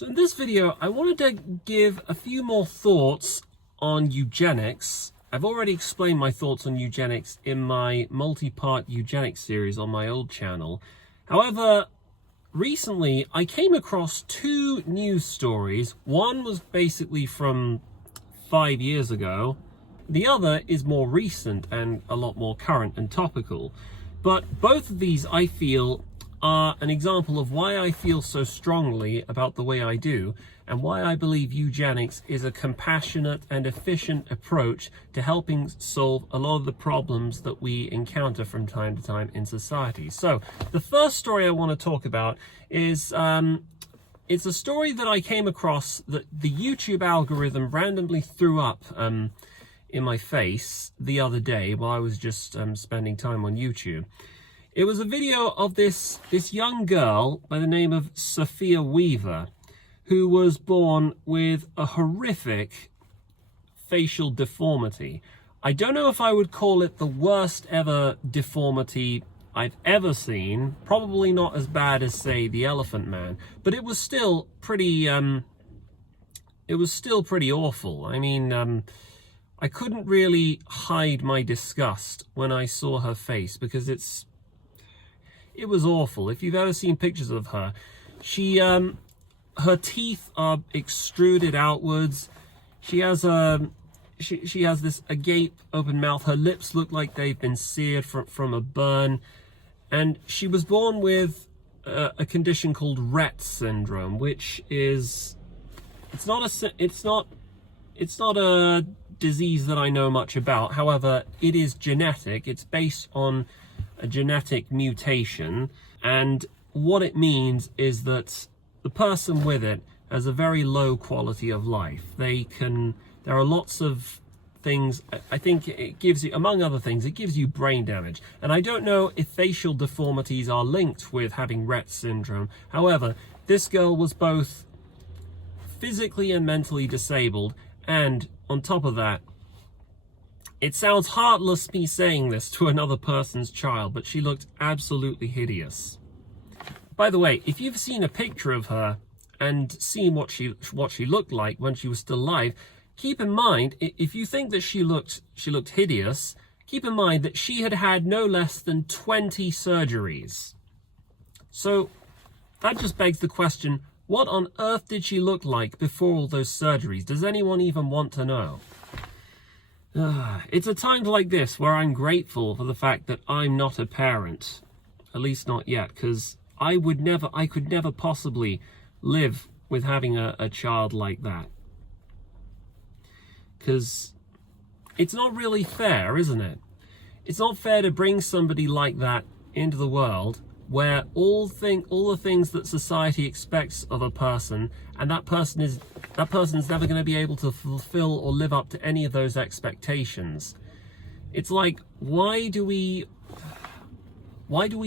So in this video, I wanted to give a few more thoughts on eugenics. I've already explained my thoughts on eugenics in my multi-part eugenics series on my old channel. However, recently I came across two news stories. One was basically from 5 years ago. The other is more recent and a lot more current and topical. But both of these, I feel, are an example of why I feel so strongly about the way I do, and why I believe eugenics is a compassionate and efficient approach to helping solve a lot of the problems that we encounter from time to time in society. So the first story I want to talk about is it's a story that I came across that the YouTube algorithm randomly threw up in my face the other day while I was just spending time on YouTube. It was a video of this young girl by the name of Sophia Weaver, who was born with a horrific facial deformity. I don't know if I would call it the worst ever deformity I've ever seen. Probably not as bad as, say, the Elephant Man, but it was still pretty awful. I mean, I couldn't really hide my disgust when I saw her face, because it was awful. If you've ever seen pictures of her, her teeth are extruded outwards. She has this agape open mouth. Her lips look like they've been seared from a burn, and she was born with a condition called Rett syndrome, which is it's not a disease that I know much about. However, it is genetic. It's based on a genetic mutation, and what it means is that the person with it has a very low quality of life. There are lots of things. I think it gives you, among other things, it gives you brain damage. And I don't know if facial deformities are linked with having Rett syndrome. However, this girl was both physically and mentally disabled, and on top of that, it sounds heartless me saying this to another person's child, but she looked absolutely hideous. By the way, if you've seen a picture of her and seen what she looked like when she was still alive, keep in mind, if you think that she looked hideous, keep in mind that she had had no less than 20 surgeries. So that just begs the question, what on earth did she look like before all those surgeries? Does anyone even want to know? It's a time like this where I'm grateful for the fact that I'm not a parent, at least not yet, because I could never possibly live with having a child like that. Because it's not really fair, isn't it? It's not fair to bring somebody like that into the world where all the things that society expects of a person, and that person's never going to be able to fulfill or live up to any of those expectations. It's like, why do we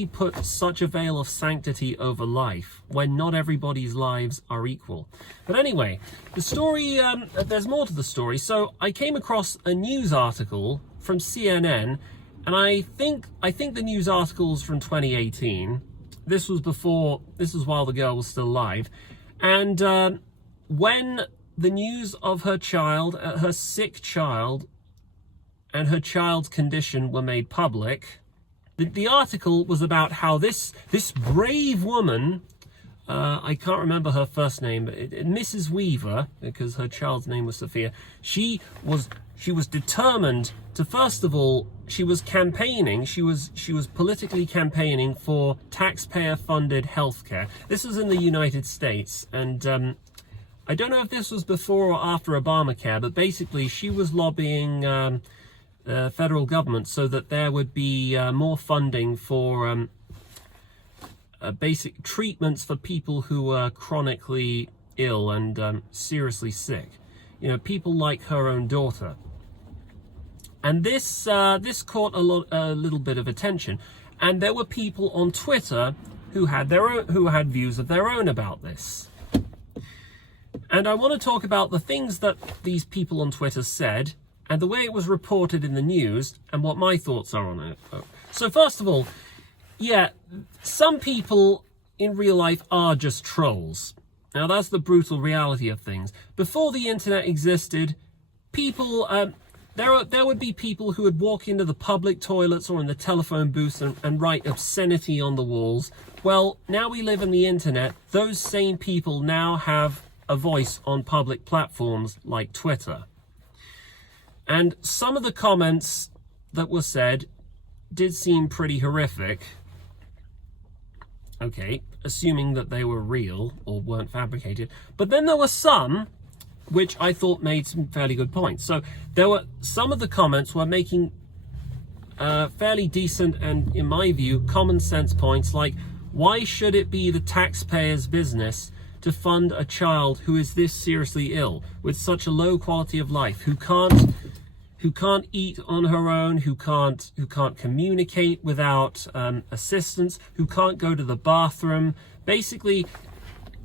put such a veil of sanctity over life when not everybody's lives are equal? But anyway, the story, there's more to the story. So I came across a news article from CNN, and I think the news article's from 2018. This was while the girl was still alive. And when the news of her child, her sick child, and her child's condition were made public, the article was about how this brave woman, I can't remember her first name, but Mrs. Weaver, because her child's name was Sophia, she was determined to, first of all, she was campaigning, she was politically campaigning for taxpayer-funded healthcare. This was in the United States, and I don't know if this was before or after Obamacare, but basically she was lobbying the federal government so that there would be more funding for basic treatments for people who are chronically ill and seriously sick. You know, people like her own daughter. And this caught a little bit of attention, and there were people on Twitter who had views of their own about this. And I want to talk about the things that these people on Twitter said, and the way it was reported in the news, and what my thoughts are on it. So first of all, yeah, some people in real life are just trolls. Now, that's the brutal reality of things. Before the internet existed, people, there would be people who would walk into the public toilets or in the telephone booths and write obscenity on the walls. Well, now we live in the internet. Those same people now have a voice on public platforms like Twitter. And some of the comments that were said did seem pretty horrific. Okay, assuming that they were real or weren't fabricated. But then there were some which I thought made some fairly good points. So there were some of the comments were making fairly decent and, in my view, common sense points like, why should it be the taxpayer's business to fund a child who is this seriously ill, with such a low quality of life, who can't eat on her own, who can't communicate without assistance, who can't go to the bathroom? Basically,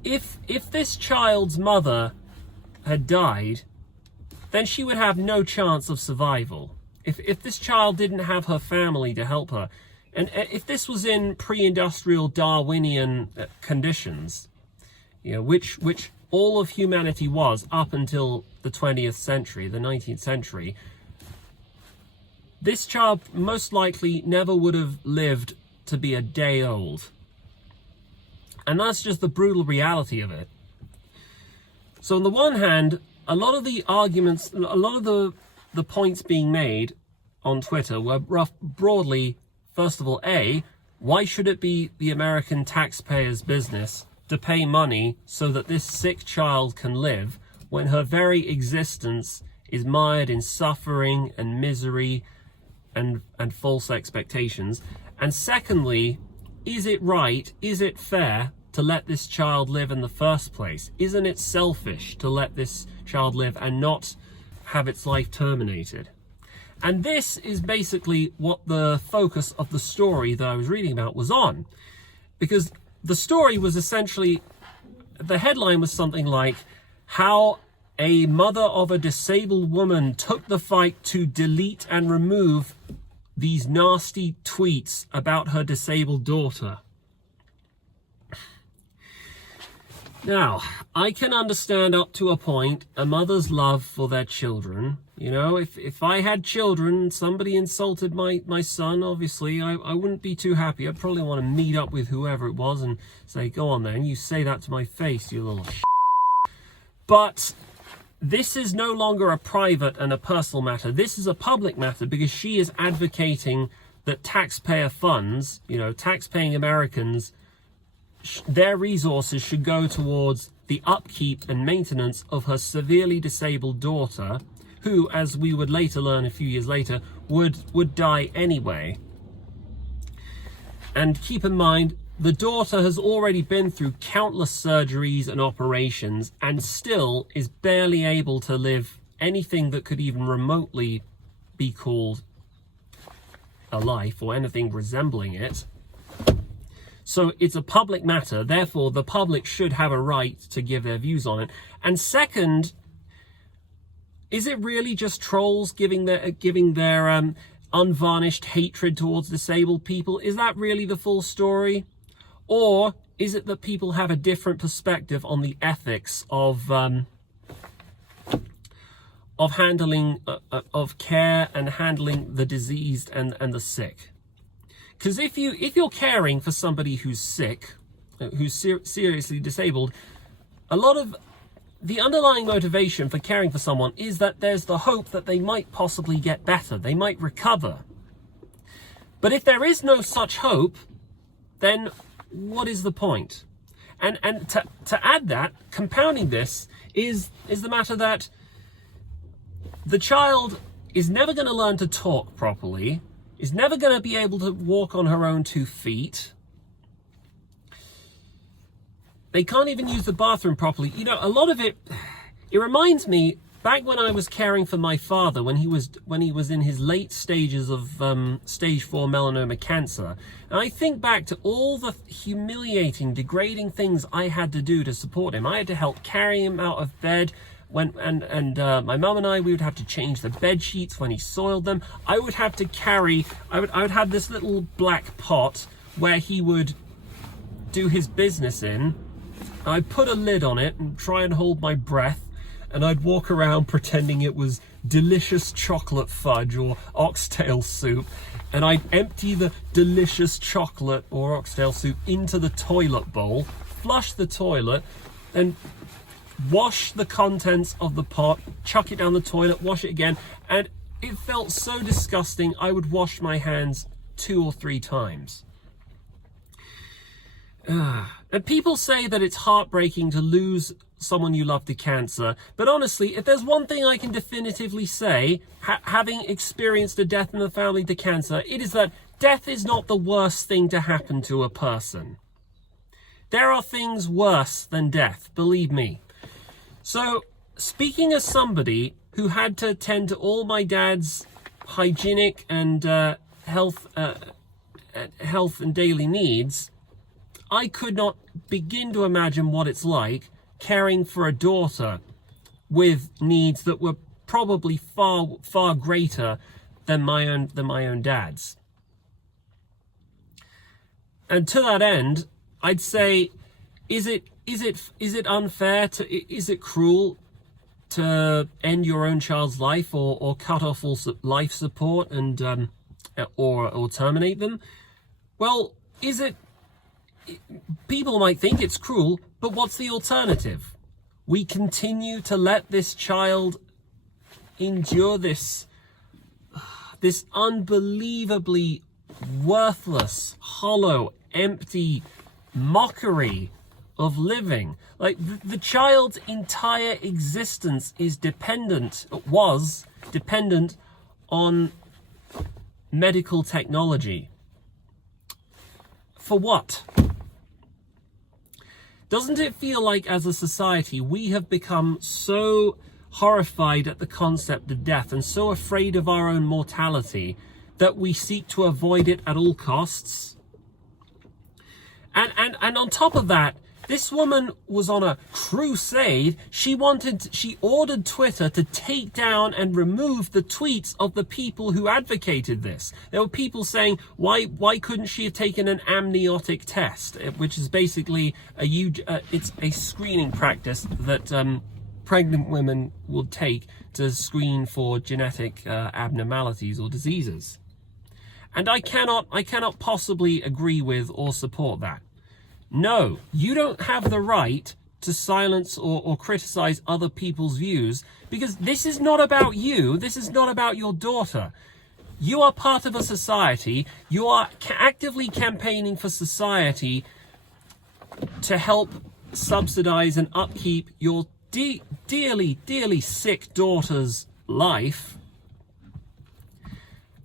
if this child's mother had died, then she would have no chance of survival. If this child didn't have her family to help her, and if this was in pre-industrial Darwinian conditions, you know, which all of humanity was up until the 20th century, the 19th century, this child most likely never would have lived to be a day old. And that's just the brutal reality of it. So on the one hand, a lot of the arguments, a lot of the points being made on Twitter were broadly, first of all, A, why should it be the American taxpayer's business to pay money so that this sick child can live when her very existence is mired in suffering and misery and false expectations? And secondly, is it right, is it fair to let this child live in the first place? Isn't it selfish to let this child live and not have its life terminated? And this is basically what the focus of the story that I was reading about was on. Because the story was essentially, the headline was something like, how a mother of a disabled woman took the fight to delete and remove these nasty tweets about her disabled daughter. Now, I can understand up to a point a mother's love for their children. You know, if I had children, somebody insulted my son, obviously, I wouldn't be too happy. I'd probably want to meet up with whoever it was and say, go on then, you say that to my face, you little shit. But this is no longer a private and a personal matter. This is a public matter because she is advocating that taxpayer funds, you know, tax-paying Americans, their resources should go towards the upkeep and maintenance of her severely disabled daughter, who, as we would later learn a few years later, would die anyway. And keep in mind, the daughter has already been through countless surgeries and operations and still is barely able to live anything that could even remotely be called a life or anything resembling it. So it's a public matter, therefore the public should have a right to give their views on it. And second, is it really just trolls giving their unvarnished hatred towards disabled people? Is that really the full story? Or is it that people have a different perspective on the ethics of handling, of care and handling the diseased and the sick? Because if you're caring for somebody who's sick, who's seriously disabled, a lot of the underlying motivation for caring for someone is that there's the hope that they might possibly get better, they might recover. But if there is no such hope, then what is the point? And to add that, compounding this, is the matter that the child is never going to learn to talk properly, is never going to be able to walk on her own 2 feet. They can't even use the bathroom properly. You know, a lot of it reminds me back when I was caring for my father when he was in his late stages of stage 4 melanoma cancer. And I think back to all the humiliating, degrading things I had to do to support him. I had to help carry him out of bed. My mum and I, we would have to change the bed sheets when he soiled them. I would have to carry, I would have this little black pot where he would do his business in, I'd put a lid on it and try and hold my breath, and I'd walk around pretending it was delicious chocolate fudge or oxtail soup, and I'd empty the delicious chocolate or oxtail soup into the toilet bowl, flush the toilet, and wash the contents of the pot, chuck it down the toilet, wash it again, and it felt so disgusting I would wash my hands 2 or 3 times. And people say that it's heartbreaking to lose someone you love to cancer, but honestly, if there's one thing I can definitively say, having experienced a death in the family to cancer, it is that death is not the worst thing to happen to a person. There are things worse than death, believe me. So, speaking as somebody who had to attend to all my dad's hygienic and health and daily needs, I could not begin to imagine what it's like caring for a daughter with needs that were probably far greater than my own dad's. And to that end, I'd say, is it unfair is it cruel to end your own child's life or cut off all life support and or terminate them? Well, people might think it's cruel, but what's the alternative? We continue to let this child endure this unbelievably worthless, hollow, empty mockery of living. Like, the child's entire existence was dependent on medical technology. For what? Doesn't it feel like, as a society, we have become so horrified at the concept of death and so afraid of our own mortality that we seek to avoid it at all costs? And on top of that, this woman was on a crusade. She ordered Twitter to take down and remove the tweets of the people who advocated this. There were people saying, why couldn't she have taken an amniotic test, which is basically it's a screening practice that pregnant women will take to screen for genetic abnormalities or diseases. And I cannot possibly agree with or support that. No, you don't have the right to silence or criticize other people's views, because this is not about you. This is not about your daughter. You are part of a society. You are actively campaigning for society to help subsidize and upkeep your dearly, dearly sick daughter's life.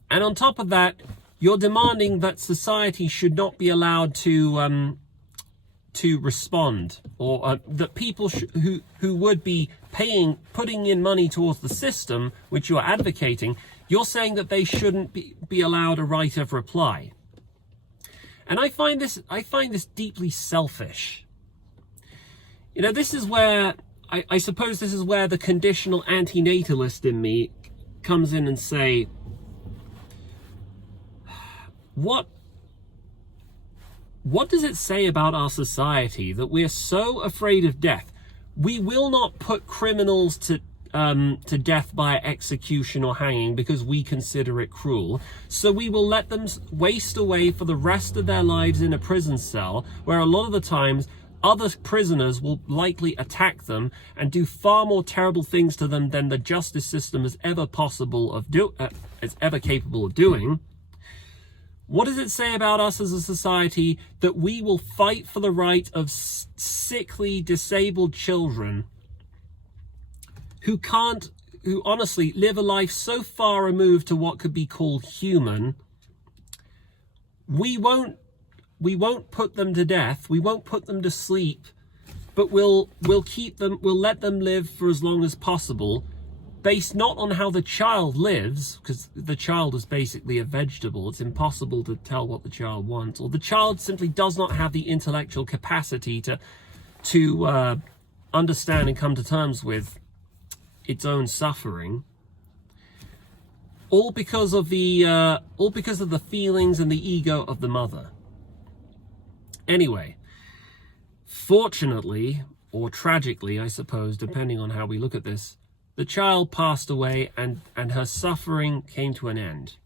And on top of that, you're demanding that society should not be allowed to respond, or that people who would be putting in money towards the system, which you're advocating, you're saying that they shouldn't be allowed a right of reply. And I find this deeply selfish. You know, this is where I suppose this is where the conditional antinatalist in me comes in and say, what does it say about our society that we're so afraid of death? We will not put criminals to death by execution or hanging because we consider it cruel. So we will let them waste away for the rest of their lives in a prison cell, where a lot of the times other prisoners will likely attack them and do far more terrible things to them than the justice system is ever capable of doing. What does it say about us as a society that we will fight for the right of sickly, disabled children who honestly live a life so far removed to what could be called human? We won't put them to death. We won't put them to sleep, but we'll let them live for as long as possible, based not on how the child lives, because the child is basically a vegetable. It's impossible to tell what the child wants, or the child simply does not have the intellectual capacity to understand and come to terms with its own suffering. All because of the feelings and the ego of the mother. Anyway, Fortunately, or tragically, I suppose, depending on how we look at this, the child passed away and her suffering came to an end.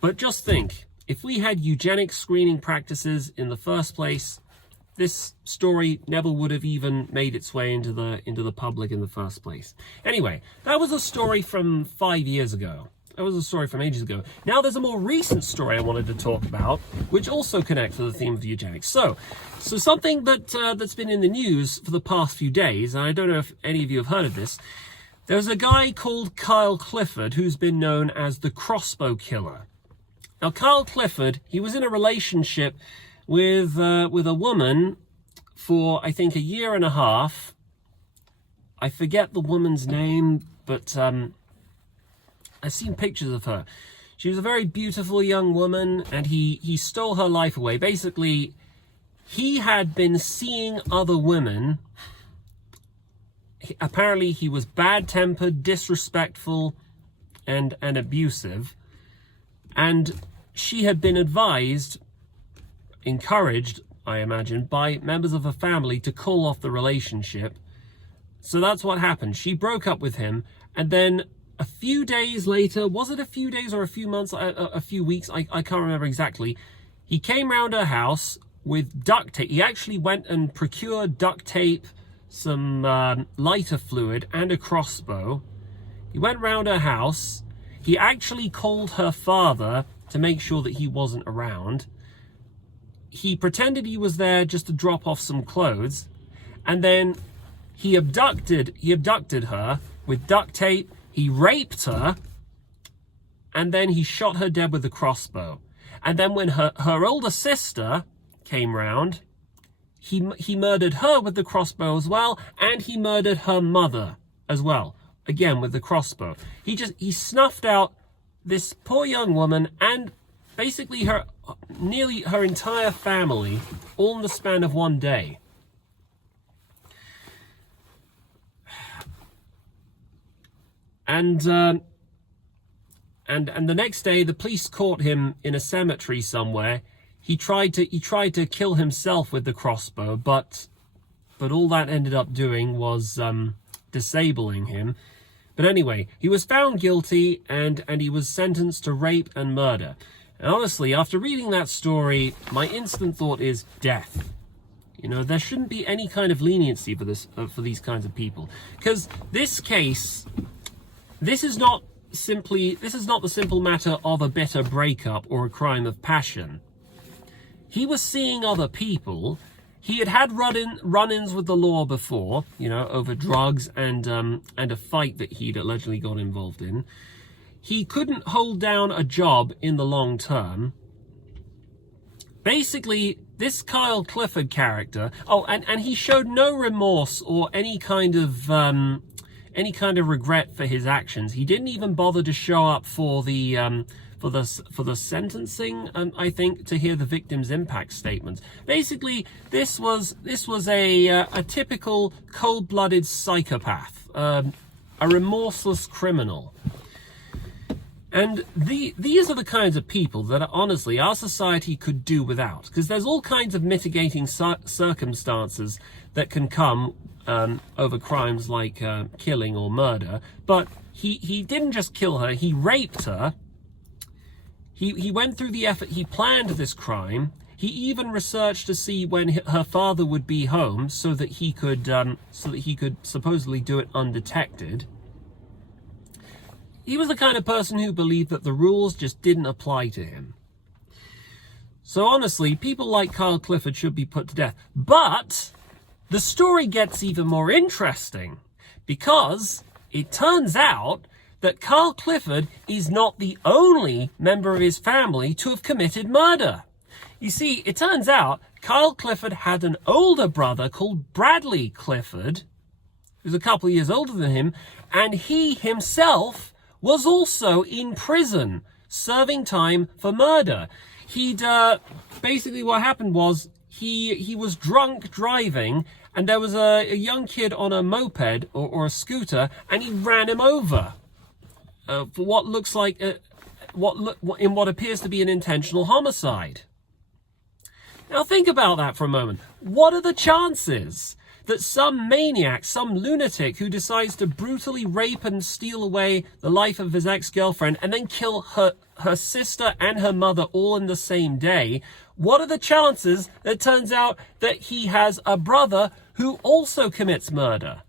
But just think, if we had eugenics screening practices in the first place, this story never would have even made its way into the public in the first place. Anyway, that was a story from 5 years ago. That was a story from ages ago. Now there's a more recent story I wanted to talk about, which also connects to the theme of eugenics. So something that's been in the news for the past few days, and I don't know if any of you have heard of this. There's a guy called Kyle Clifford who's been known as the crossbow killer. Now, Kyle Clifford, he was in a relationship with a woman for, I think, 1.5 years. I forget the woman's name, but I've seen pictures of her. She was a very beautiful young woman, and he stole her life away. Basically, he had been seeing other women. Apparently, he was bad-tempered, disrespectful, and abusive. And she had been advised, encouraged, I imagine, by members of her family to call off the relationship. So that's what happened. She broke up with him, and then a few days later, was it a few days or a few months, a few weeks, I can't remember exactly, he came round her house with duct tape. He actually went and procured duct tape, some lighter fluid, and a crossbow. He went round her house. He actually called her father to make sure that he wasn't around. He pretended he was there just to drop off some clothes, and then he abducted her with duct tape. He raped her, and then he shot her dead with a crossbow. And then when her older sister came round, he murdered her with the crossbow as well, and he murdered her mother as well, again with the crossbow. He snuffed out this poor young woman and basically nearly her entire family, all in the span of one day. And the next day, the police caught him in a cemetery somewhere. He tried to kill himself with the crossbow, but all that ended up doing was disabling him. But anyway, he was found guilty and he was sentenced to rape and murder. And honestly, after reading that story, my instant thought is death. You know, there shouldn't be any kind of leniency for these kinds of people, because this case, this is not the simple matter of a bitter breakup or a crime of passion. He was seeing other people. He had run-ins with the law before, you know, over drugs and a fight that he'd allegedly got involved in. He couldn't hold down a job in the long term. Basically, this Kyle Clifford character, and he showed no remorse or any kind of regret for his actions. He didn't even bother to show up for the sentencing, I think, to hear the victim's impact statements. Basically, this was a typical cold-blooded psychopath, a remorseless criminal. And these are the kinds of people that, honestly, our society could do without, because there's all kinds of mitigating circumstances that can come over crimes like killing or murder. But he didn't just kill her, he raped her. He went through the effort, he planned this crime. He even researched to see when her father would be home so that he could supposedly do it undetected. He was the kind of person who believed that the rules just didn't apply to him. So honestly, people like Kyle Clifford should be put to death. But the story gets even more interesting, because it turns out that Kyle Clifford is not the only member of his family to have committed murder. You see, it turns out Kyle Clifford had an older brother called Bradley Clifford, who's a couple of years older than him, and he himself was also in prison, serving time for murder. Basically what happened was, he was drunk driving, and there was a young kid on a moped or a scooter, and he ran him over for what looks like what appears to be an intentional homicide. Now think about that for a moment. What are the chances that some maniac, some lunatic who decides to brutally rape and steal away the life of his ex-girlfriend and then kill her sister and her mother all in the same day, what are the chances that it turns out that he has a brother who also commits murder?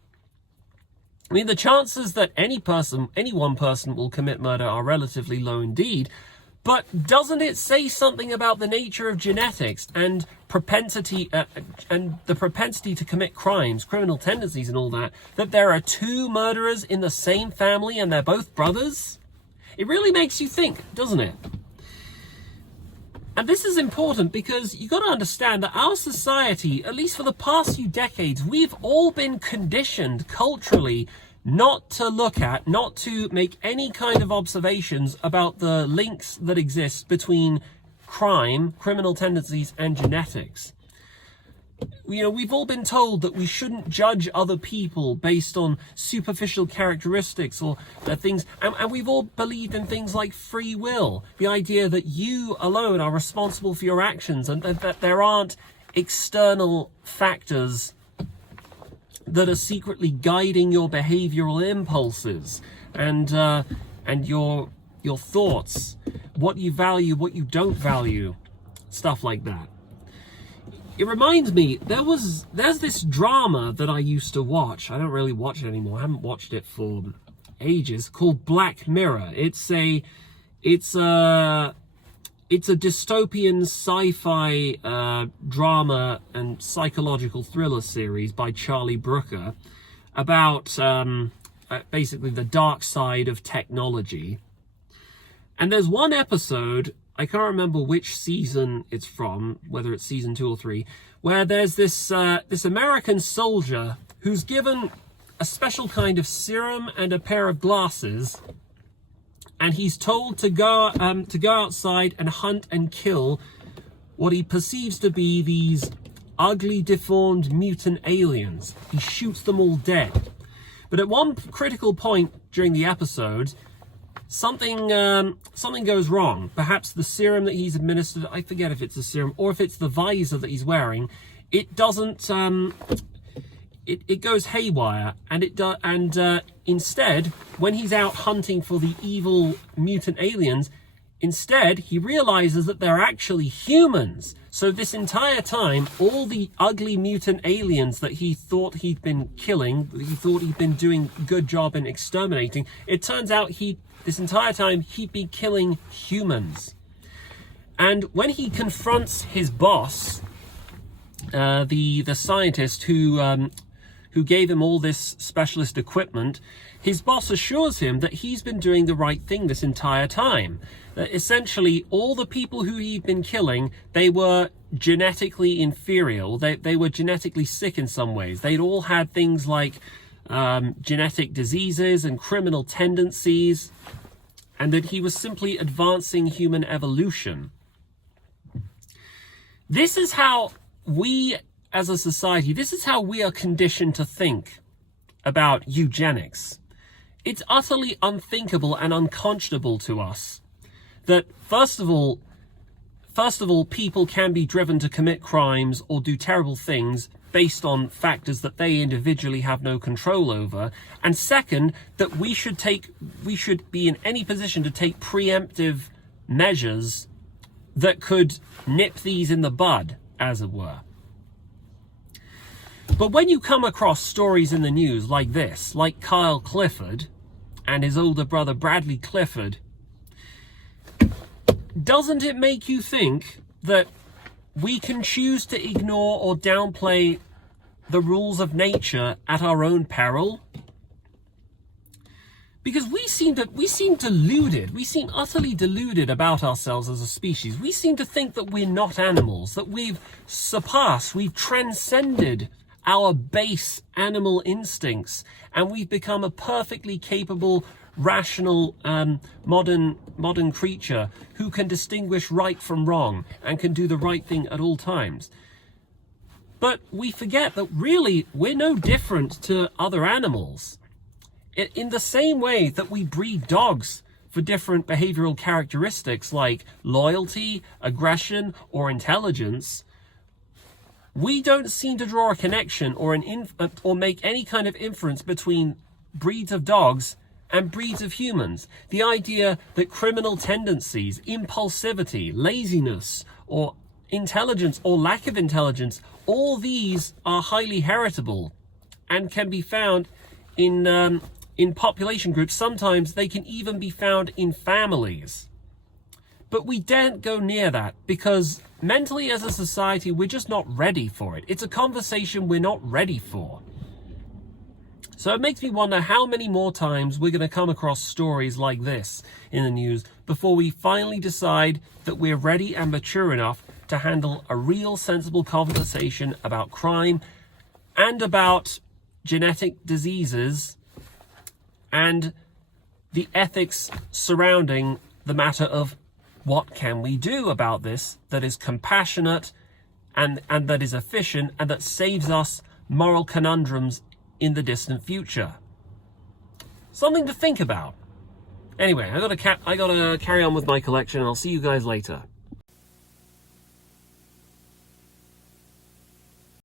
I mean, the chances that any one person will commit murder are relatively low indeed. But doesn't it say something about the nature of genetics and propensity and the propensity to commit crimes, criminal tendencies and all that there are two murderers in the same family and they're both brothers? It really makes you think, doesn't it? And this is important because you've got to understand that our society, at least for the past few decades, we've all been conditioned culturally not to look at, not to make any kind of observations about the links that exist between crime, criminal tendencies, and genetics. You know, we've all been told that we shouldn't judge other people based on superficial characteristics or things, and we've all believed in things like free will, the idea that you alone are responsible for your actions and that there aren't external factors that are secretly guiding your behavioral impulses and your thoughts, what you value, what you don't value, stuff like that. It reminds me, there's this drama that I used to watch. I don't really watch it anymore. I haven't watched it for ages, called Black Mirror. It's a dystopian sci-fi drama and psychological thriller series by Charlie Brooker about basically the dark side of technology. And there's one episode, I can't remember which season it's from, whether it's season 2 or 3, where there's this American soldier who's given a special kind of serum and a pair of glasses, and he's told to go outside and hunt and kill what he perceives to be these ugly, deformed, mutant aliens. He shoots them all dead. But at one critical point during the episode, something goes wrong. Perhaps the serum that he's administered, I forget if it's the serum or if it's the visor that he's wearing, it doesn't. It goes haywire, and instead, when he's out hunting for the evil mutant aliens, instead he realizes that they're actually humans. So this entire time, all the ugly mutant aliens that he thought he'd been killing, he thought he'd been doing a good job in exterminating, it turns out this entire time he'd be killing humans. And when he confronts his boss, the scientist who gave him all this specialist equipment, his boss assures him that he's been doing the right thing this entire time. That essentially, all the people who he'd been killing, they were genetically inferior. They were genetically sick in some ways. They'd all had things like genetic diseases and criminal tendencies, and that he was simply advancing human evolution. This is how we, as a society, this is how we are conditioned to think about eugenics. It's utterly unthinkable and unconscionable to us that, first of all, people can be driven to commit crimes or do terrible things based on factors that they individually have no control over. And second, that we should be in any position to take preemptive measures that could nip these in the bud, as it were. But when you come across stories in the news like this, like Kyle Clifford and his older brother Bradley Clifford, doesn't it make you think that we can choose to ignore or downplay the rules of nature at our own peril? Because we seem deluded. We seem utterly deluded about ourselves as a species. We seem to think that we're not animals, that we've transcended our base animal instincts, and we've become a perfectly capable, rational, modern creature who can distinguish right from wrong and can do the right thing at all times. But we forget that really we're no different to other animals. In the same way that we breed dogs for different behavioral characteristics like loyalty, aggression, or intelligence, we don't seem to draw a connection or or make any kind of inference between breeds of dogs and breeds of humans. The idea that criminal tendencies, impulsivity, laziness, or intelligence or lack of intelligence, all these are highly heritable and can be found in population groups. Sometimes they can even be found in families. But we daren't go near that because mentally as a society, we're just not ready for it. It's a conversation we're not ready for. So it makes me wonder how many more times we're going to come across stories like this in the news before we finally decide that we're ready and mature enough to handle a real sensible conversation about crime and about genetic diseases and the ethics surrounding the matter of what can we do about this that is compassionate and that is efficient and that saves us moral conundrums in the distant future. Something to think about. Anyway, I gotta carry on with my collection and I'll see you guys later.